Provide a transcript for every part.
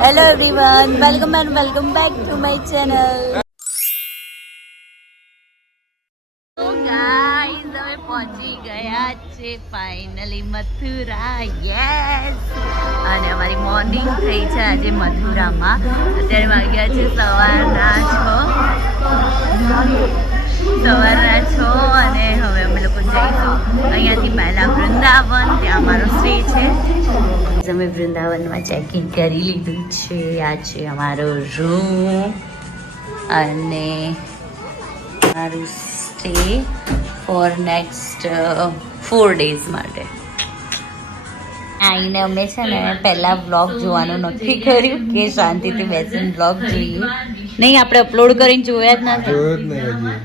Hello everyone, welcome back to my channel. તો guys અમે પહોંચી ગયા છે ફાઇનલી મથુરા. યસ, અને અમારી મોર્નિંગ થઈ છે આજે મથુરામાં. અત્યારે વાગ્યા છે સવારના 6 અને હવે અમે લોકો જઈશું અહીંયાથી પહેલા વૃંદાવન. ત્યાં અમારો સ્ટે છે. અમે વૃંદાવનમાં ચેકિંગ કરી લીધું છે. આ છે અમારો રૂમ અને મારું સ્ટે ફોર નેક્સ્ટ 4 days માટે. આઈને અમે છે ને પહેલા વ્લોગ જોવાનું નક્કી કર્યું કે શાંતિથી બેસીને વ્લોગ જોઈએ. નહીં, આપણે અપલોડ કરીને જોયા જ નથી.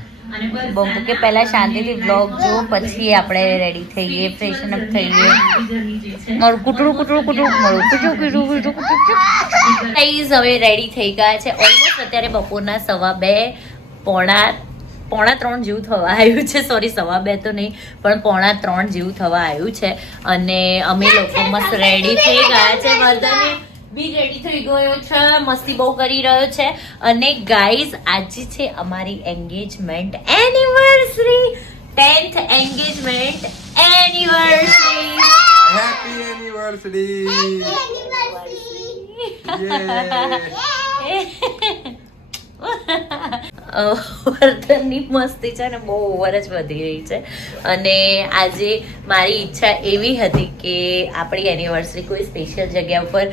બમ્બુ કે પહેલા શાંતિથી વ્લોગ જો, પછી આપણે રેડી થઈએ, ફ્રેશન અપ થઈએ. મારું કુટરું હવે રેડી થઈ ગયા છે. ઓલમોસ્ટ અત્યારે બપોરના 2:15 પોણા 3 જેવું થવા આવ્યું છે. સોરી, 2:15 તો નહીં, પણ પોણા 3 જેવું થવા આવ્યું છે. અને અમે લોકો મસ્ત રેડી થઈ ગયા છે. વર્ધને બી રેડી થઈ ગયો છે, મસ્તી બહુ કરી રહ્યો છે. અને ગાઈઝ, આજે છે અમારી engagement anniversary, 10th engagement anniversary. Happy anniversary. વર્ધનની મસ્તી છે ને બહુ ઓવર જ વધી રહી છે. અને આજે મારી ઈચ્છા એવી હતી કે આપણી એનિવર્સરી કોઈ સ્પેશિયલ જગ્યા ઉપર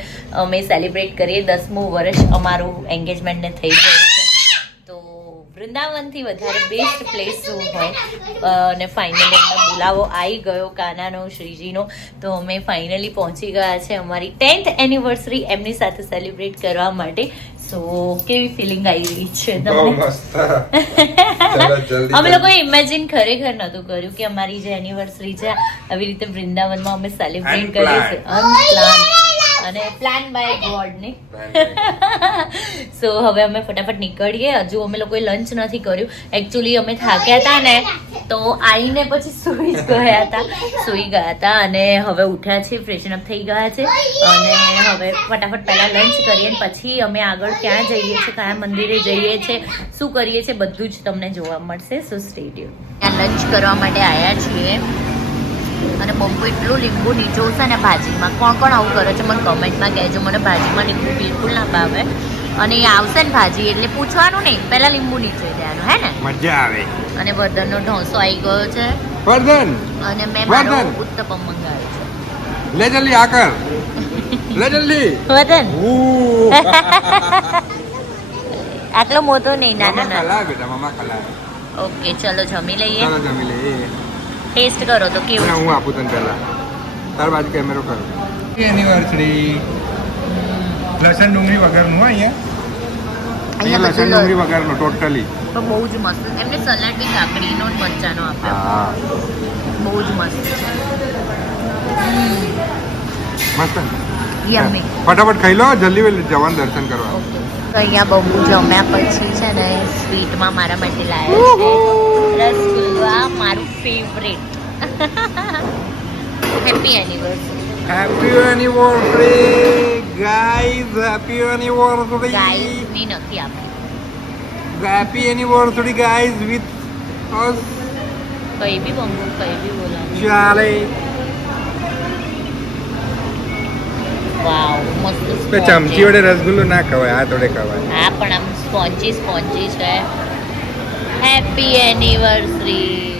અમે સેલિબ્રેટ કરીએ. 10મું વર્ષ અમારું એન્ગેજમેન્ટને થઈ ગયું છે, તો વૃંદાવનથી વધારે બેસ્ટ પ્લેસ શું હોય. અને ફાઇનલી એમનો બોલાવો આવી ગયો, કાનાનો, શ્રીજીનો. તો અમે ફાઇનલી પહોંચી ગયા છે અમારી 10th એનિવર્સરી એમની સાથે સેલિબ્રેટ કરવા માટે. સો કેવી ફિલિંગ આવી રહી છે તમને? અમે લોકોએ ઇમેજિન ખરેખર નહોતું કર્યું કે અમારી જે એનિવર્સરી છે આવી રીતે વૃંદાવનમાં અમે સેલિબ્રેટ કરીએ છીએ. અનપ્લાન અને પ્લાન બાય ગોડ ને. સો હવે અમે ફટાફટ નીકળીએ. હજુ અમે લોકોએ લંચ નથી કર્યું. એકચ્યુઅલી અમે થાક્યા હતા ને, તો આવીને પછી સૂઈ ગયા હતા અને હવે ઉઠ્યા છે, ફ્રેશન અપ થઈ ગયા છે. અને હવે ફટાફટ પહેલા લંચ કરીએ, પછી અમે આગળ ક્યાં જઈએ છીએ, કયા મંદિરે જઈએ છીએ, શું કરીએ છીએ, બધું જ તમને જોવા મળશે. સો સ્ટે ટ્યુન. ત્યાં લંચ કરવા માટે આવ્યા છીએ અને બમ્બુ એટલું લીંબુ નીચોવશે ને ભાજીમાં. કોણ કોણ આવું કરે છે મને કમેન્ટમાં કહેજો. મને ભાજીમાં લીંબુ બિલકુલ ના ભાવે. અને એ આવશે ને ભાજી એટલે પૂછવાનું નહીં, પહેલા લીંબુ નીચોઈ દેવાનું, હે ને? મજા આવે. અને વર્ધનનો ઢોસો આવી ગયો છે. વર્ધન, અને મેં મારો ઉત્તપમ મંગાવ્યો છે. લે જલ્દી આકર, લે જલ્દી વર્ધન. આટલો મોટો નહીં, નાનો નાનો. ખલા બેટા, મામા ખલા. ઓકે, ચલો જમી લઈએ. ચાલો જમી લઈએ. ટેસ્ટ કરો તો કેવું. હું આપું તને પહેલા. તાર બાજુ કેમેરો કરો. એનિવર્સરી. લસણ ડુંગળી વગરનું અહીંયા લસણ ડુંગળી વગરનું ટોટલી. પણ બહુ જ મસ્ત. એમને સલાડ બી કાકડીનો જ મરચાનો આપ્યો. બહુ જ મસ્ત છે. મસ્ત. યમ્મી. ફટાફટ ખાઈ લો, જલ્દી જવાનું દર્શન કરવા. તો અહીંયા બહુ જમ્યા પછી છે ને સ્વીટમાં મારા માટે લાવ્યા છે રસગુલ્લા, મારું favourite. Happy anniversary. Happy anniversary guys. Happy anniversary. Guys ની નથી આપણી. Happy anniversary guys with us. કઈ બી બંગુ, કઈ બી બોલાવું. ચાલે. વાવ, મસ્ત. ચમચી વડે રસગુલ્લો ના ખવાય, હાથ વડે ખવાય. હા, પણ આમ સ્પોન્જી છે. Happy anniversary.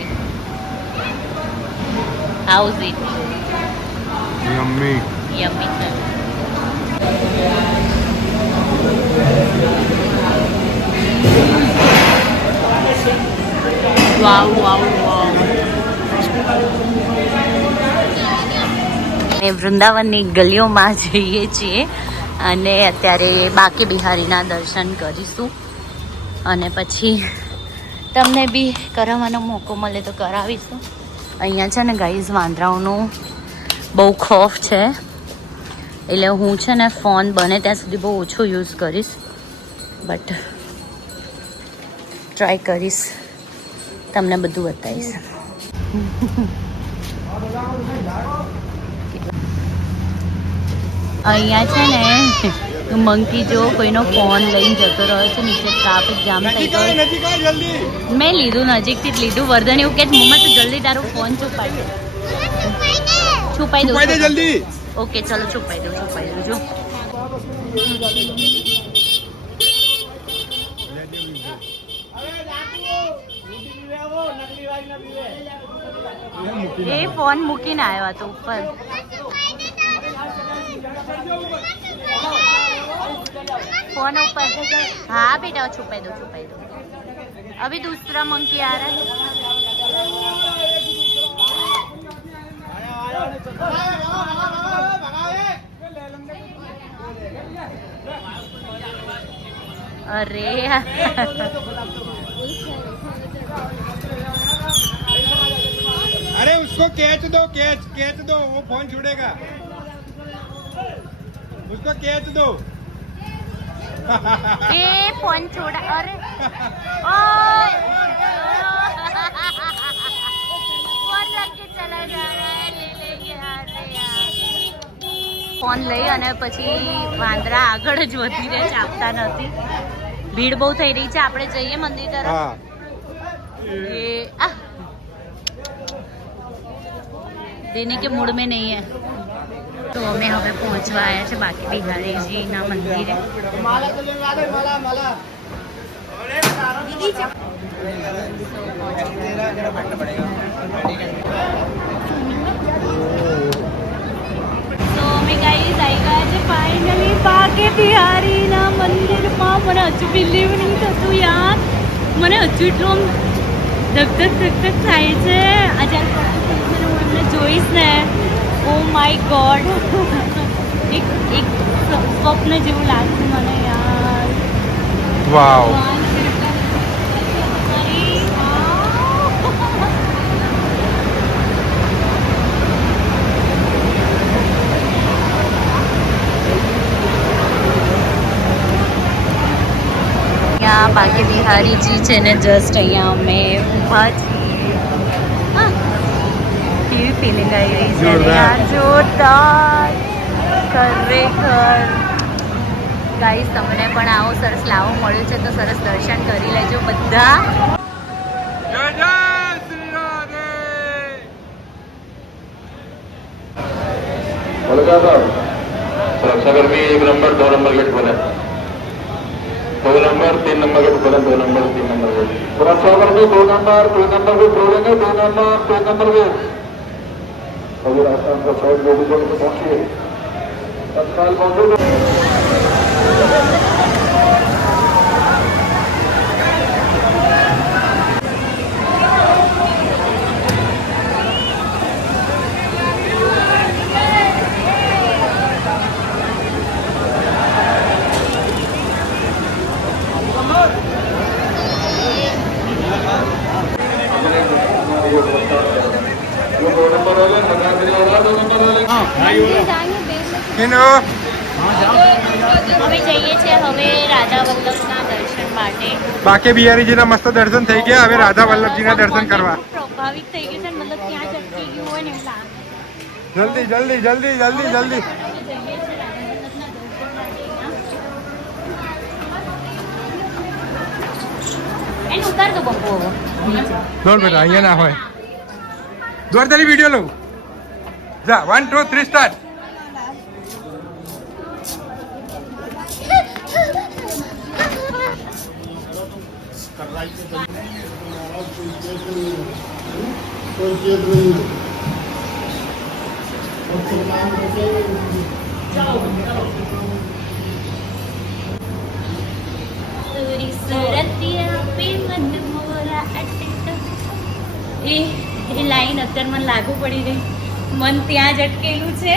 How's it? Yummy. Yummy છે. વાવ વાવ વાવ. વૃંદાવનની ગલીઓમાં જઈએ છીએ અને અત્યારે બાકી બિહારીના દર્શન કરીશું. અને પછી તમને બી કરાવવાનો મોકો મળે તો કરાવીશું. અહીંયા છે ને ગાઈઝ વાંદરાઓનું બહુ ખોફ છે, એટલે હું છે ને ફોન બને ત્યાં સુધી બહુ ઓછો યુઝ કરીશ, બટ ટ્રાય કરીશ, તમને બધું બતાવીશ. અહીંયા છે ને મંકી જો કોઈનો ફોન લઈને જતો રહ્યો છે, નીચે ટ્રાફિક જામ થઈ ગયો. મેં લીધું, નજીકથી જ લીધું. વર્ધન એવું કે મમ્મા તું જલ્દી તારો ફોન છુપાઈ દે. છુપાઈ દો જલ્દી. ઓકે ચલો છુપાઈ દઉં જો. એ ફોન મૂકીને આવ્યા તો ઉપર. फोन ऊपर. हाँ बेटा छुपाई दो. अभी दूसरा मंकी आ रहा है. अरे अरे उसको कैच दो वो फोन छूटेगा. उसको कैच दो. ए फोन छोड़ा. अरे फोन रख के चला जा रहा है. ले अरे यार फोन લઈ અને પછી વાંદરા આગળ જ વધી રહે છે, આપતા નથી. ભીડ બહુ થઈ રહી છે, આપણે જઈએ મંદિર તરફ. देने के मूड में नहीं है. तो અમે હવે પહોંચવા આવ્યા છે બાકી બિહારીજીના મંદિરે. તો અમે ગાઈસ આવી ગયા છે ફાઇનલી બાકે બિહારીના મંદિરમાં. મને હજુ બિલીવ નહીં થતું યાર, મને હજુ એટલું ધક થાય છે. આજે હું એમને જોઈશ ને, ઓ માય ગોડ, એક સ્વપ્ન જેવું લાગતું મને યાર. વાવ. અહીંયા બાકી બિહારીજી છે ને જસ્ટ અહીંયા અમે ઊભા છીએ. કેવી ફિલિંગ આવી રહી છે યાર, જોરદાર ખરેખર. ગાઈસ તમને પણ આવો સરસ લાવો મળ્યું છે તો સરસ દર્શન કરી લેજો બધા. सुरक्षाकर्मी 1 नंबर 2 नंबर गेट खोले. 2 नंबर 3 नंबर गेट खोले. 2 नंबर 3 नंबर गेट. सुरक्षाकर्मी 2 नंबर को खोलेंगे. 2 नंबर 3 नंबर गेट. अभी रास्ता का साइड लोगों को पहुंचिए. तत्काल पहुंचो. અમે જઈએ છીએ હવે રાધા વલ્લભના દર્શન માટે. બાકે બિહારીજીના મસ્ત દર્શન થઈ ગયા, હવે રાધા વલ્લભજીના દર્શન કરવા. પ્રભાવિત થઈ ગયું છે, મતલબ ત્યાં જ અટકી ગયું હોય ને એવું લાગે. જલ્દી જઈએ છીએ રાધા વલ્લભના દર્શન માટે. એને ઉતાર દો બંકો હવે. દોડ બેટા, અહીંયા ના હોય. દોડ તારી વિડીયો લઉં. જા 1 2 3 સ્ટાર્ટ. સુરી સુરતિયા પે મન મોરા અટક. એ લાઈન અત્યારે મને લાગુ પડી ગઈ, મન ત્યાં જ અટકેલું છે.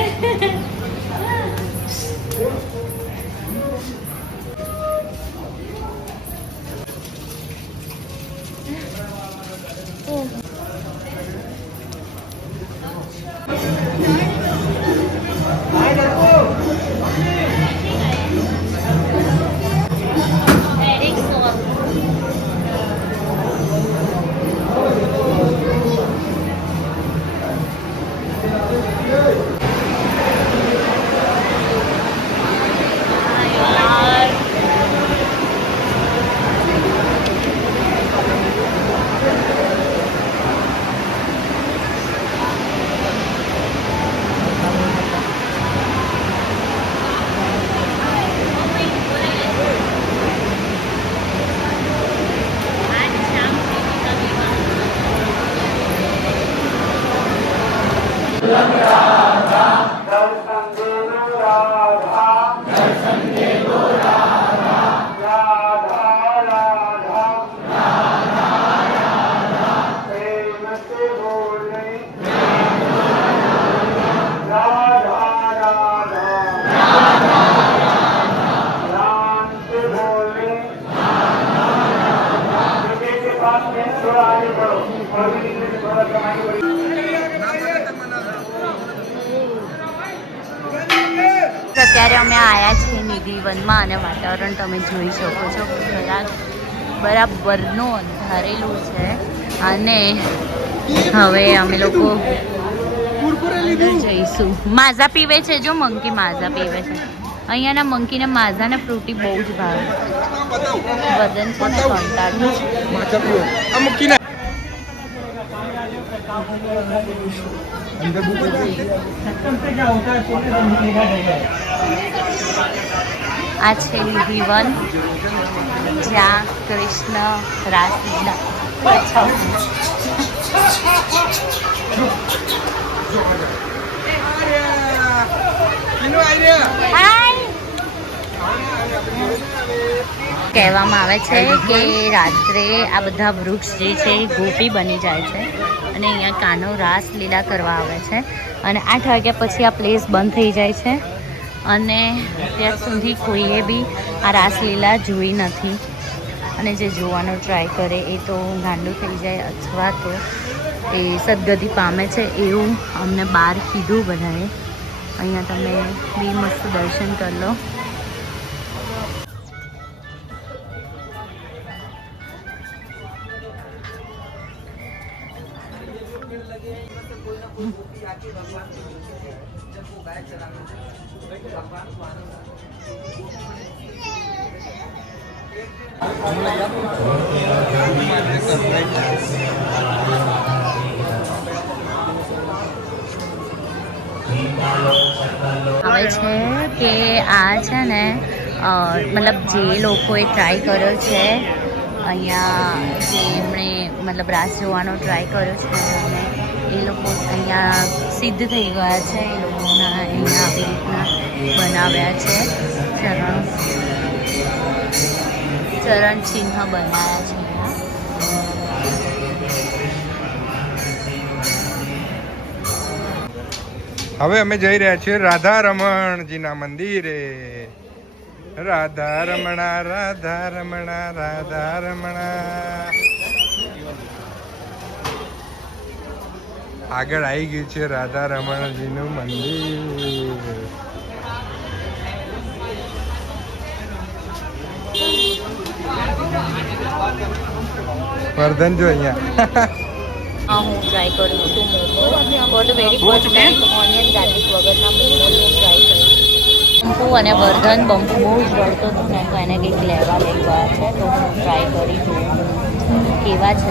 અત્યારે અમે આવ્યા છીએ નિધિવનમાં અને વાતાવરણ તમે જોઈ શકો છો બરાબરનું અંધારેલું છે અને હવે અમે લોકો અંદર જઈશું. માઝા પીવે છે, જો મંકી માઝા પીવે છે. અહીંયાના મંકીને માઝા ને ફ્રૂટી બહુ જ ભાવે. વજન છે ને કંટાળું. આ છે નિધિવન જ્યાં કૃષ્ણ રાસલીલા. કહેવામાં આવે છે કે રાત્રે આ બધા વૃક્ષ જે છે એ ગોપી બની જાય છે અને અહીંયા કાનો રાસલીલા કરવા આવે છે અને 8 વાગ્યા પછી આ પ્લેસ બંધ થઈ જાય છે અને ત્યાં સુધી કોઈએ બી આ રાસલીલા જોઈ નથી અને જે જોવાનો ટ્રાય કરે એ તો ગાંડું થઈ જાય અથવા તો એ સદગતિ પામે છે એવું અમને બહાર કીધું બધાએ. અહીંયા તમે બી મસ્ત દર્શન કરી લો. આવે છે કે આ છે ને મતલબ જે લોકોએ ટ્રાય કર્યો છે અહીંયા જેમણે મતલબ રાસ જોવાનો ટ્રાય કર્યો છે અને એ લોકો અહીંયા સિદ્ધ થઈ ગયા છે. એ લોકોના અહીંયા આવી રીતના બનાવ્યા છે ચરણ ચિહ્ન બનાવ્યા છે. હવે અમે જઈ રહ્યા છીએ રાધા રમણજીના મંદિરે. રાધા રમણા રાધા રમણા રાધા રમણા. આગળ આવી ગયું છે રાધા રમણજીનું મંદિર. વર્ધન જો અહીંયા. હું ટ્રાય કરું છું momo. For the very first time onion garlic વગરના મોમોઝ હું ટ્રાય કરું. બંપુ અને વર્ધન બંપુ બહુ જ રડતો હતો ને તો એને કંઈક લેવા લઈ ગયા છે તો હું ટ્રાય કરી જોઉં કેવા છે.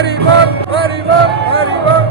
હરી બોલ હરી બોલ હરી બોલ.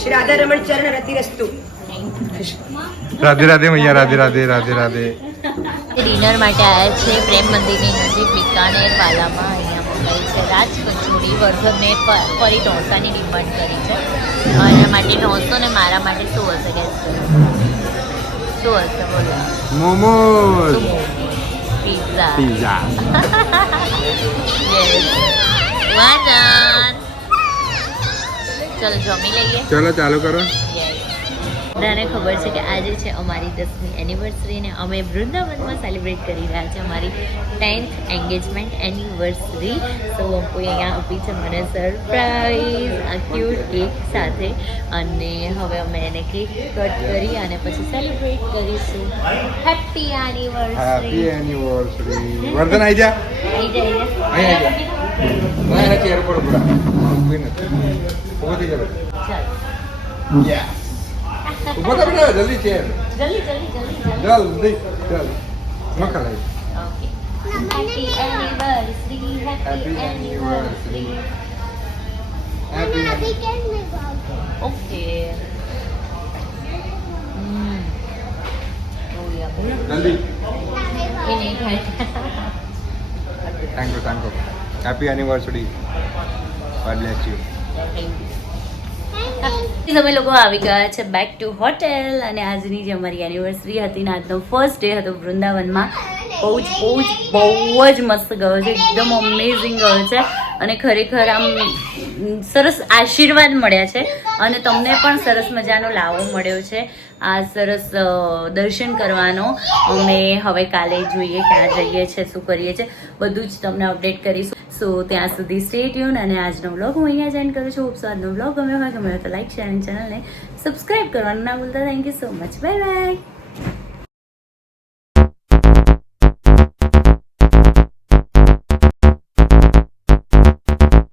श्री राधा रमण चरण रति रस्तु. રાધે રાધે મૈયા રાધે રાધે રાધે રાધે. ડિનર માટે આવ્યા છે પ્રેમ મંદિરની નજીક બિકાનેર વાલામાં. અહીંયા મંગાઈ છે રાજ કચોરી. વરસાદ મેં ફરી ઢોસાની ડિમાન્ડ કરી છે. એના માટે 900 ને મારા માટે શું હશે કે શું હશે બોલો? મોમોઝ પિઝા. પિઝા. ચલો જમી લઈએ. ચલો ચાલુ કરો. બધાને ખબર છે કે આજે છે અમારી 10મી એનિવર્સરી ને અમે વૃંદાવનમાં સેલિબ્રેટ કરી રહ્યા છે અમારી 10th એન્ગેજમેન્ટ એનિવર્સરી. તો અંપુએ અહીંયા આપી છે મને સરપ્રાઈઝ આ ક્યુટ કેક સાથે. અને હવે અમે એને કેક કટ કરી અને પછી સેલિબ્રેટ કરીશું. Happy anniversary. Happy anniversary. Vardhan આવી જા. આવી જાય અહીં આવી જા. ના એના ચેર પર ઉભા. ઊભી નથી. ઊભો થઈ જા બેટા. ચાલો યસ. ઊભો થા બેટા જલ્દી ચેર. જલ્દી જલ્દી જલ્દી જલ્દી ચાલ. મખા લઈ. Okay. Happy anniversary. Happy anniversary. Happy okay. જલ્દી. એ નહીં ખાય. Thank you. Happy anniversary. God bless you. અમે લોકો આવી ગયા છે બેક ટુ હોટેલ. અને આજની જે અમારી એનિવર્સરી હતી ને આજનો ફર્સ્ટ ડે હતો વૃંદાવનમાં. બહુ જ મસ્ત ગયો છે. એકદમ અમેઝિંગ ગયો છે. અને ખરેખર આમ સરસ આશીર્વાદ મળ્યા છે. અને તમને પણ સરસ મજાનો લાવો મળ્યો છે. આ સરસ દર્શન કરવાનો. અમે હવે કાલે જોઈએ ક્યાં જઈએ છીએ, શું કરીએ છીએ, બધું જ તમને અપડેટ કરીશું. સો ત્યાં સુધી સ્ટે ટ્યુન. અને આજનો વ્લોગ હું અહીંયા જ એન્ડ કરું છું. હોપ સો આજનો વ્લોગ ગમ્યો હોય તો લાઈક શેર અને ચેનલને સબસ્ક્રાઈબ કરવાનું ના ભૂલતા. Thank you so much. Bye bye.